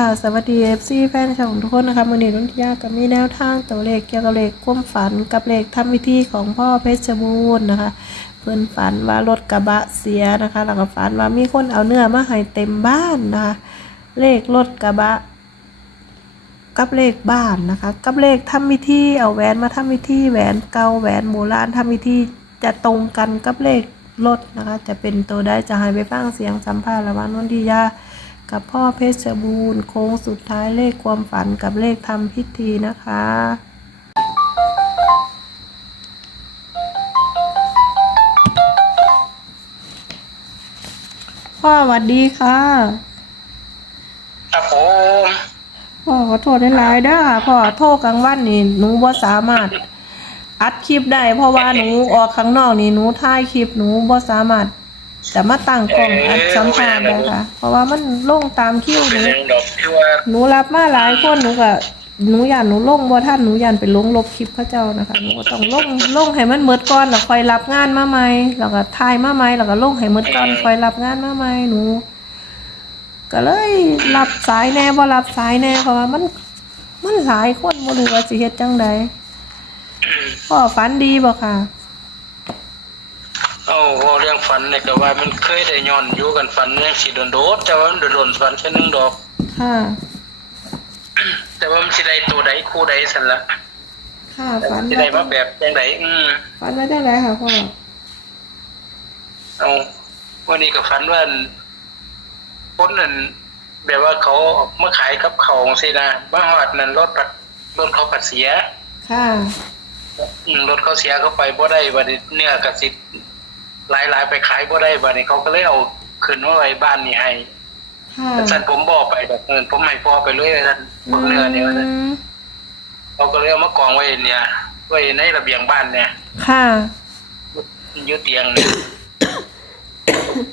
ค่ะสวัสดีเอฟซีแฟนช่องทุกคนนะคะมือนี้นุ่นทิยากับมีแนวทางตัวเลขเกี่ยวกับเลขความฝันกับเลขทำพิธีของพ่อเพชรบูรณ์นะคะเพื่อนฝันว่ารถกระบะเสียนะคะแล้วก็ฝันว่ามีคนเอาเนื้อมาให้เต็มบ้านนะคะเลขรถกระบะ กับเลขบ้านนะคะ กับเลขทำพิธีเอาแหวนมาทำพิธีแหวนเก่าแหวนโบราณทำพิธีจะตรงกันกับเลขรถนะคะ จะเป็นตัวได้จะให้ไปฟังเสียงสัมภาษณ์ระหว่างนนทิยา กับพ่อเพชรบูรณ์โค้งสุดท้ายเลขความฝันกับเลขทำพิธีนะคะพ่อสวัสดีค่ะครับผมพ่อขอโทษหลายๆเด้อค่ะพ่อโทษกลางวันนี่หนูบ่สามารถอัดคลิปได้เพราะว่าหนูออกข้างนอกนี่หนูถ่ายคลิปหนูบ่สามารถ จะมาตั้งกล้องอัดสัมภาษณ์ได้ค่ะเพราะว่ามันลงตามคิวหเป็นนูเรื่องดอกที่ว่าหนูรับมาหลายคนหนูก็หนูย่านหนูลงบ่ทันหนูย่านไปลงลบคลิปเขาเจ้านะคะหนูก็ต้องลงลงให้มันหมดก่อนแล้วค่อยรับงานมาใหม่แล้วก็ถ่ายมาใหม่แล้วก็ลงให้หมดก่อนค่อยรับงานมาใหม่หนู ก็เลยรับสายแน่บ่รับสายแน่เพราะว่ามัน มันหลายคนบ่รู้ว่าสิเฮ็ดจังใดพ่อฝันดีบ่ค่ะ เอาเว้าเรื่อง ฝันเนี่ยก็ว่ามันเคยได้ย้อนอยู่กันฝันเรื่องสิโดนโดดแต่ว่ามันโดนๆฝันแค่นึงดอก ค่ะ แต่ว่ามันสิได้ตัวใดคู่ใดสั่นละค่ะแต่ฝัมันนสิได้มาแบบจังไดอืมฝันว่าจังไดค่ะพ่อเอาวันนี้ก็ฝันว่าคนนั่นแบบว่าเขามาขายกับเขาจังซี่นะมาฮอดนั่นรถปัดรถเขาปัดเสีย ค่ะ อืมรถเขาเสียเขาไปบ่ได้บัดนี้เนื้อกระสิ หลายๆ ไปขายบ่ได้บัดนี้เขาก็เลยเอาขึ้นมาไว้บ้านนี่ให้ค่ะแต่ท่านผมบอกไปแบบเงินผมให้พ่อไปเลยท่านพวกเนื้อเนี่ยว่าซั่นมเขาก็เลยเอามากองไว้เนี่ยไว้ในระเบียงบ้านเนี่ยค่ะ อยุเตียงเนี่ย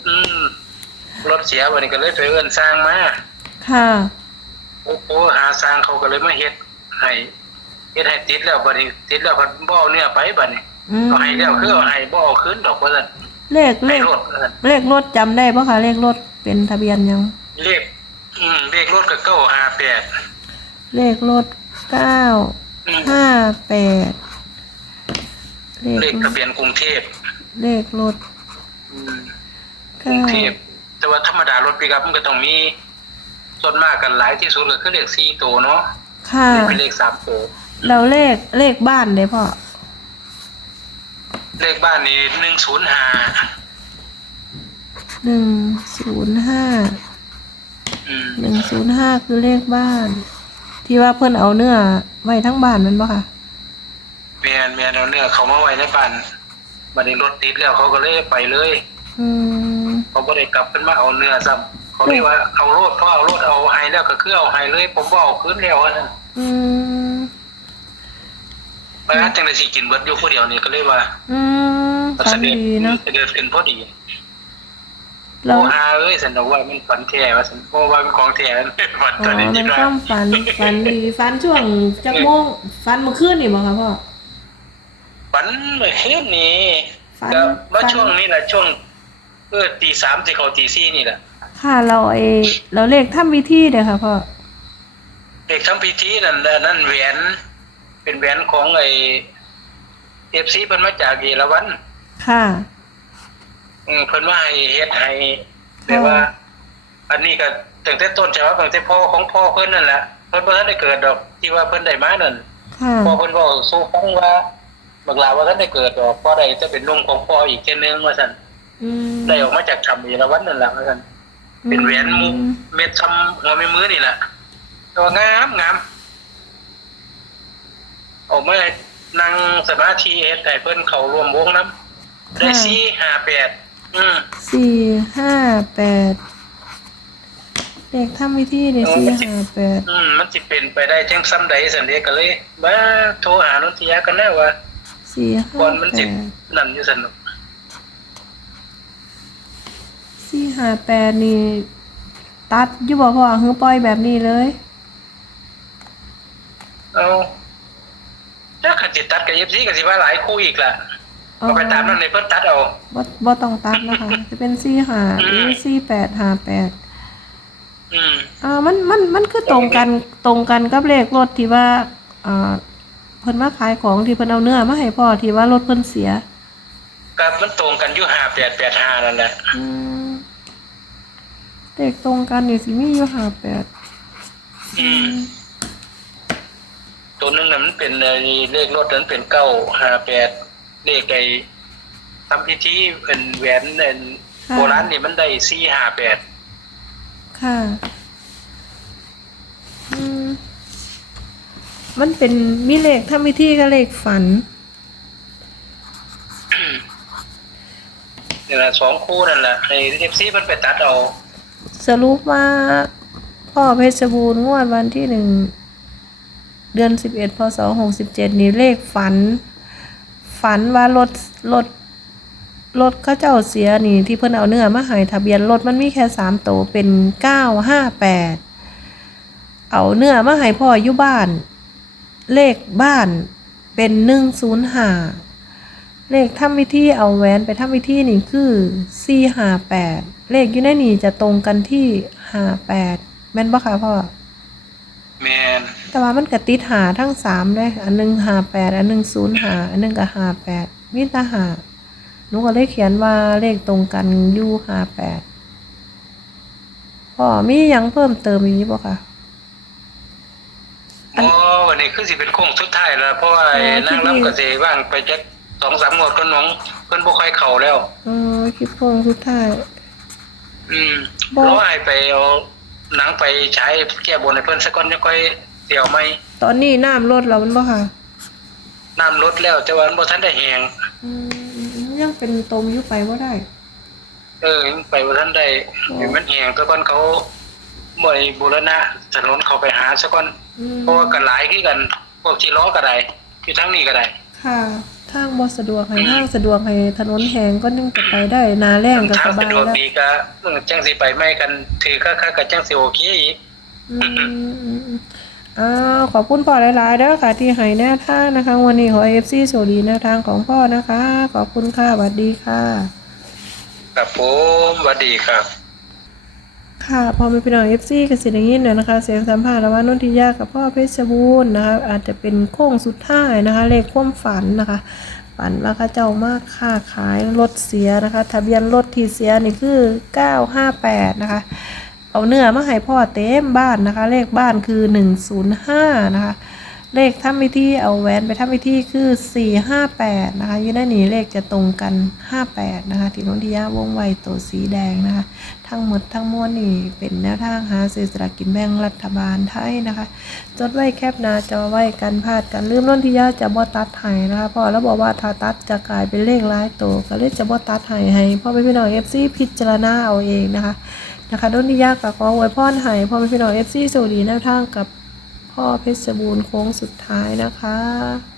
อืมรถเสียบัดนี้ก็เลยไปเอื้อนสร้างมาค่ะ โอ้โหหาสร้างเขาก็เลยมาเฮ็ดให้เฮ็ดให้ติดแล้วบัดนี้ติดแล้วเพิ่นบ่เอาเนื้อไปบัดนี้ อืมเอาให้แล้วคือเอาให้บ่เอาคืนดอกว่าซั่นเลขเลให้ขรถว่าซั่นเลขรถจำได้ปะคะเลขรถเป็นทะเบียนยัง เลขอืมเลขรถก็เก้าห้าแปดเลขรถเก้าอืมห้าแปดเลเลขขทะเบียนกรุงเทพเลขรถอืมกรุเก้างเทพแต่ว่าธรรมดารถปิกอัพมันก็ต้องมีส่วนมากกันหลายที่สุดก็คือเลขสี่ตัวเนาะค่ะ เป็นเลขสามตัวแล้วเลขเลขบ้านเลยพ่อ เลขบ้านนี้หนึ่งศูนย์ห้าหนึ่งศูนย์ห้าอืมหนึ่งศูนย์ห้าคือเลขบ้าน ที่ว่าเพิ่นเอาเนื้อไว้ทั้งบ้านแมันปะคะแมนแมนเอาเนื้อเขามาไว้ในบ้านบัดนี้รถติดแล้วเขาก็เลยไปเลย อืมเขาบ่ได้กลับขึ้นมาเอาเนื้อซ้ำเขาเรียกว่าเอาโลดเพราะเอาโลดเอาไฮแล้วก็คือเอาไฮเลย ผมบ่เอาคืนแล้วนะ อืม เพราะงั้นจังได๋สิกินเบิดอยู่ผู้เดียวนี่ก็เลยว่า อืมมันฝัเสนด็จดีเนาะเสด็จขึ้นพอดีเราโอ้อาเอ้ยสันบอกว่ามันฝันแท้ว่าสันโอ้ว่าเป็นของแท้นั่นฝันอ๋ตัวอนี้มัคินดว่าความฝันฝันดีฝันช่วงจักโมงฝันเมื่อคืนนี่บ่คะพ่อฝันเมื่อคืนนี้ฝันก็ว่าฝันช่วงนี้แหละช่วงเออตีสามตีเขาตีสี่นี่แหละค่ะเราไอเราเลขทำพิธีเด้อค่ะพ่อเด็กทำพิธีนั่นน่ะนั่นแหวน เป็นแหวนของไอเอฟซีเพิ่นมาจากเยอรมันค่ะอืมเพิ่นมาให้เฮ็ดให้แต่ว่า อันนี้ก็ตั้งแต่ต้นใช่ว่าตั้งแต่พ่อของพ่อเพิ่นนั่นแหละเพิ่นบ่ทันได้เกิดดอกที่ว่าเพิ่นได้มานั่นค่ะพ่อเพิ่นบอกสู้ฟังว่าบักลาว่าท่านได้เกิดดอกพ่อได้จะเป็นนมของพ่ออีกเช่นนึงว่าซั่นอืมได้ออกมาจากธรรมเอราวัณนั่นแหละว่าซั่นเป็นแหวนมุกเม็ดทำหัวไม่มือนี่แหละแตัวางามงาม ออกมานั่งสมาธิเฮ็ดให้เพิ่นเข้าร่วมวงน้ำได้สี่ห้าแปดอืมสี่ห้าแปดเลขทำพิธีเด้สี่ห้าแปดอืมมันสิเป็นไปได้จังซ้ำใดสันเดก็เลยมาโทรหานนทิยากันแน่ว่าสี่ก่ห้าอนมันแปสิดนั่นอยู่ซั่นสี่ห้าแปดนี่ตัดอยู่บ่พ่อคือปล่อยแบบนี้เลย เอาถ้าขันจิตตัดกับเอฟซีก็สิว่าหลายคู่อีกล่ะอ๋อเอาไปตามนั้นในเพิ่นตัดเอา บ่บ่ต้องตัดนะคะ จะเป็นสี่ห้าหรือสี่แปดห้าแปดอืม อ่ามันมันมันคือตรงกันตรงกันกับเลขรถที่ว่าอ่าเพิ่นมาขายของที่เพิ่นเอาเนื้อมาให้พ่อที่ว่ารถเพิ่นเสีย กับมันตรงกันอยู่ห้าแปดแปดห้านั่นแหละอืมเลขตรงกันนี่สิมีอยู่ห้าแปดอืม ตัวหนึงน่ะมันเป็นไอ้เลขรถนั้นเป็นเก้าห้าแปดเลขไอ้ทำพิธีเป็นแหวนเป็นโบราณนี่มันได้สี่ห้าแปดค่ะ อืม มันเป็นมีเลขทำพิธีกับเลขฝัน นี่แหละสองคู่นั่นแหละไอ้เอฟซีมันไปตัดเอาสรุปว่าพ่อเพชรบูรณ์งวดวันที่หนึ่ง เดือนสิบเอ็ดพศหกสิบเจ็ดนี่เลขฝัน ฝันว่ารถรถรถเขาเจ้าเสียนี่ที่เพิ่นเอาเนื้อมาหายทะเบียนรถมันมีแค่สามโตวเป็นเก้าห้าแปดเอาเนื้อมาหายพ่ออยู่บ้าน เลขบ้านเป็นหนึ่งศูนย์ห้าเลขทำวิธีเอาแหวนไปทำวิธีนี่คือสี่ห้าแปดเลขอยู่ในนี่จะตรงกันที่ห้าแปดแม่นบ่คะพ่อ แต่ว่ามันก็ติดหาทั้งสามเลยอันหนึงหาแปดอันหนึงศูนย์หาอันหนึงก็หาแปดมีแต่หาหนูก็เลยเขียนว่าเลขตรงกันอยู่หาแปดพ่อมีหยังเพิ่มเติมอีกบ่คะอ๋อวันนี้คือสิเป็นโค้งสุดท้ายแล้วเพราะว่าไอ้อ๋อที่นางรับกสิว่างไปจักสองสามงวดก็น้องเพิ่นบ่ค่อยเข้าแล้วเออคลิปโพงสุดท้ายอืมบ่รอให้ไปเอาหนังไปใช้แก้บนให้เพิ่นสักก่อนจะค่อย เสี่ยวไหมตอนนี้น้ำลดแล้วมันบ่ค่ะน้ำลดแล้วแต่ว่ามันบ่ทันได้แหงอืมยังเป็นตมอยู่ไปบ่ได้ เออยังไปบ่ทันได้อ๋อให้มันแหงแต่ก่อนเขาบ่ให้บูรณะถนนเขาไปหาสักก่อนอืมเพราะว่ากันหลายคือกันพวกที่ล้อก็ได้อยู่ทั้งนี้ก็ได้ ค่ะทางบ่สะดวกให้ทางสะดวกให้ถนนแหงก็นึงจะไปได้หนาแรงก็ทาสงบาสะยดวกแล้วดีก็เออจังสิไปไม่กัน ถือค่าๆก็จังสิโอเคอีกอืม อืมอืมอ้าวขอบคุณพ่อหลายๆเด้อค่ะที่ให้แนวทางนะคะ วันนี้ขอเอฟซีโชคดีแนวทางของพ่อนะคะ ขอบคุณค่ะสวัสดีค่ะ ครับผมสวัสดีครับ ค่ะพอมีพี่น้องเอฟซีกับเสียงยินเนี่ยนะคะ เสียงสัมภาษณ์ระหว่างนนทิยากับพ่อเพชรบูรณ์นะคะ อาจจะเป็นโค้งสุดท้ายนะคะ เลขความฝันนะคะ ฝันว่าเข้าเจ้ามากค่าขายรถเสียนะคะ ทะเบียนรถที่เสียนี่คือ 958 นะคะ เอาเนื้อมาให้พ่อเต็มบ้านนะคะ เลขบ้านคือ 105 นะคะ เลขทำพิธีเอาแหวนไปทำพิธีคือ 458 นะคะยืนได้หนีเลขจะตรงกัน 58 นะคะที่นนทิยาวงไวตัวสีแดงนะคะ ทั้งหมดทั้งมวลนี่เป็นแนวทางหาซื้อสลากกินแบ่งรัฐบาลไทยนะคะ จดไว้แคปหน้าจอไว้กันพลาดกันลืมนนทิยาจะบ่ตัดให้นะคะเพอแล้วบอกว่าถ้าตัดจะกลายเป็นเลขหลายตัวก็เลยจะบ่ตัดให้ให้พ่อแม่พี่น้อง FC พิจารณาเอาเองนะคะ นะคะนนทิยาก,ก็ขออวยพรให้พ่อแม่พี่น้อง FC สวัสดีแนวทางกับพ่อเพชรบูรณ์โค้งสุดท้ายนะคะ